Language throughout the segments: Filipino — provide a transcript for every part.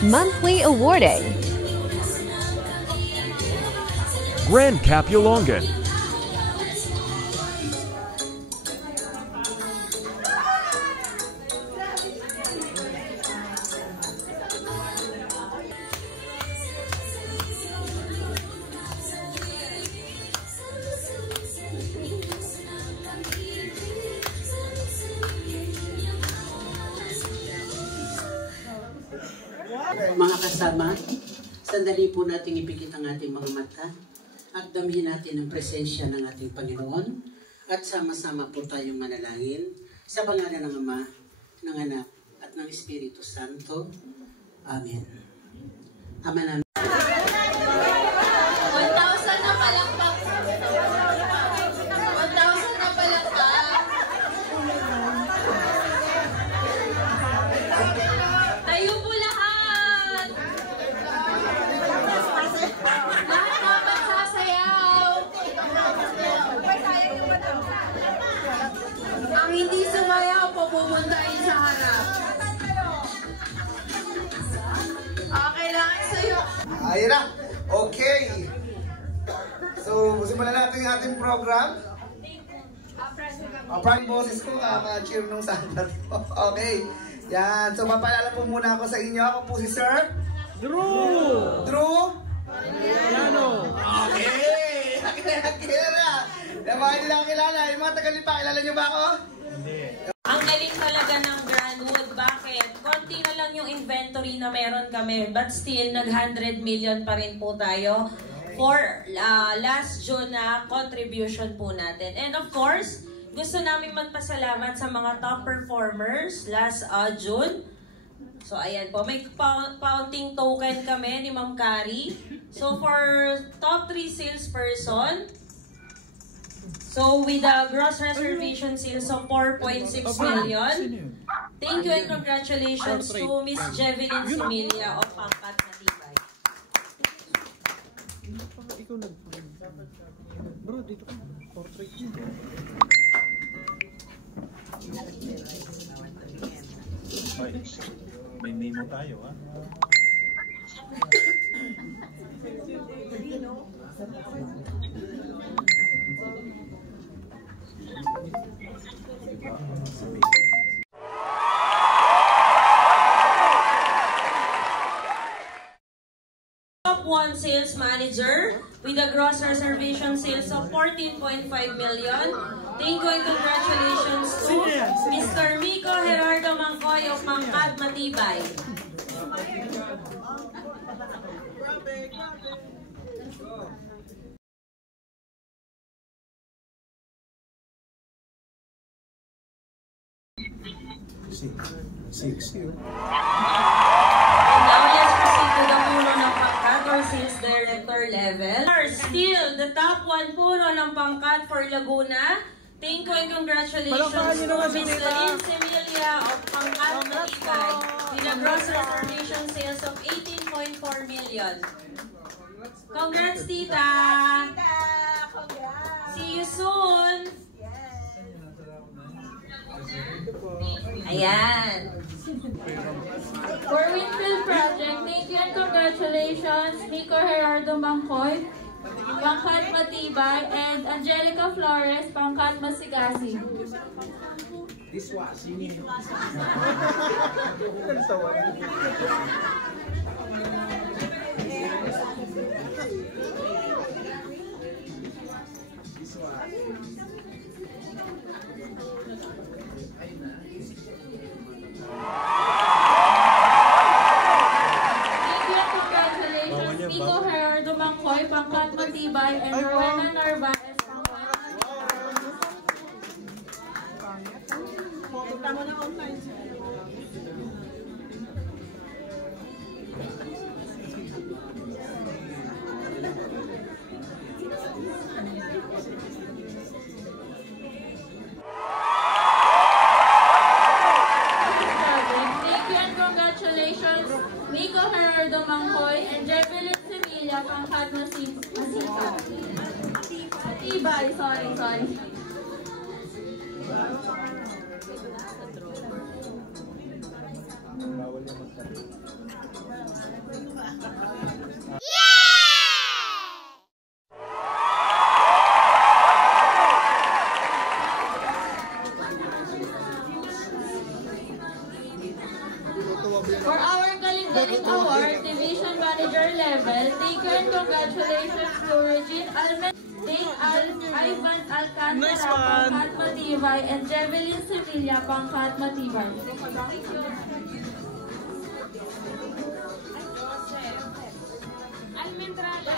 Monthly awarding. Grand Capulongan. Mga kasama, sandali po nating ipikit ang ating mga mata at damhin natin ang presensya ng ating Panginoon at sama-sama po tayong manalangin sa pangalan ng Ama, ng Anak at ng Espiritu Santo. Amen. Ama namin. 1,000 na palakpak. 1,000 na palakpak. Tayo po lahat. Lahat dapat sasayaw. Ang hindi sumayaw, pupuntahin sa harap. Okay lang sa'yo. Ayun na. Okay. So, simulan natin yung ating program. Parang boses ko, cheer nung Sabat. Okay. Yan. So, mapalala po muna ako sa inyo. Ako po si Sir Drew. Drew? Ano? Okay. Nakilala. Yung mga hindi lang kilala. Yung mga tagalipa, kilala nyo ba ako? Hindi. Ang galing talaga ng Grandwood. Bakit? Konti na lang yung inventory na meron kami. But still, nag-100 million pa rin po tayo for last June na contribution po natin. And of course, gusto namin magpasalamat sa mga top performers last June. So, ayan po. May pounding token kami ni Ma'am Carrie. So, for top 3 salesperson, so with a gross reservation sales of 4.6 million, thank you and congratulations to Miss Jevelyn Similia of Pangkat Matibay. Bro, dito ka. Portrait mo. May memo tayo, ha? Top 1 sales manager with a gross reservation sales of 14.5 million. Thank you and congratulations to Mr. Miko Gerardo Mangkoy of Pangkat Matibay. Six. And now let's proceed to the puno ng pangkat or sales director level. Still, the top 1 puno ng pangkat for Laguna. Thank you and congratulations to Ms. Lynn Similia of Pangkat Matibay with a gross reservation sales of 18.4 million. Congrats, Tita! Congrats! See you soon! Ayan. For Winfield Project, thank you and congratulations, Miko Gerardo Mangkoy, Pangkat Matibay, and Angelica Flores, Pangkat Masigasi. Miko Gerardo Mangkoy, Pangkat Matibay, and Rowena Narvaez. Thank you and congratulations, Miko Gerardo Mangkoy and Jevelyn Similia, Pangkat Matibay. Sorry. For our Galing Galing Award, Division Manager level, thank you and congratulations to Regine Almen, Dane Ivan Alcantara, Pangkat Matibay, and Jevelyn Sevilla, Pangkat Matibay. Almendrala.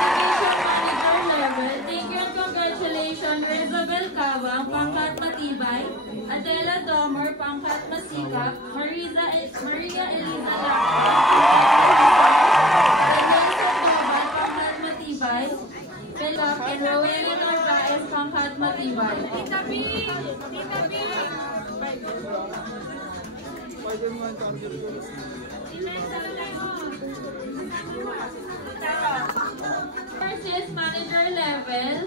Division Manager level, thank you and congratulations Rizabel Cavang, Pangkat Matibay, Adela Domer, Pangkat Masikap, Maria Eliza Lacta, Daniel Sandoval, Pangkat Matibay, Pelop, and Rowena Narvaez, Pangkat Matibay. Tita B! Tita B! Versus Manager level,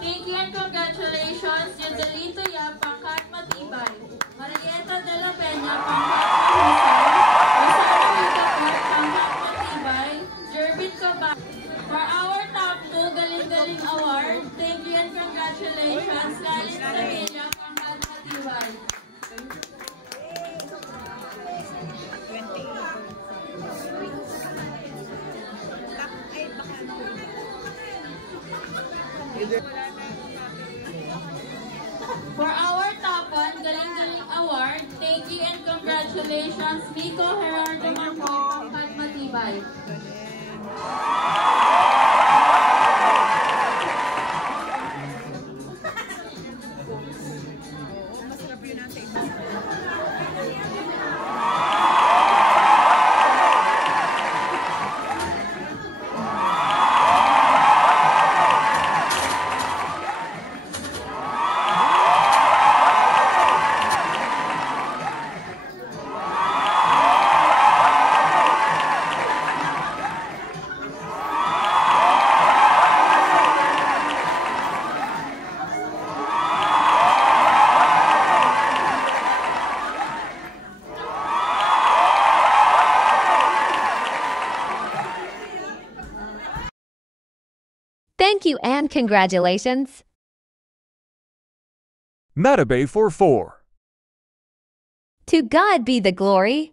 thank you and congratulations Yedelito Yap, Pangkat Matibay, Marieta de la Peña, Pangkat Mahusay, Rosana Wicaport, Pangkat Matibay, Jervin Cabal. For our top 2 Galing Galing Award, thank you and congratulations Kalin Sevilla, Pangkat Matibay. For our top 1 Galing Galing Award, thank you and congratulations Miko Gerardo Marco, Pangkat Matibay. Thank you and congratulations. Matabay for 4. To God be the glory.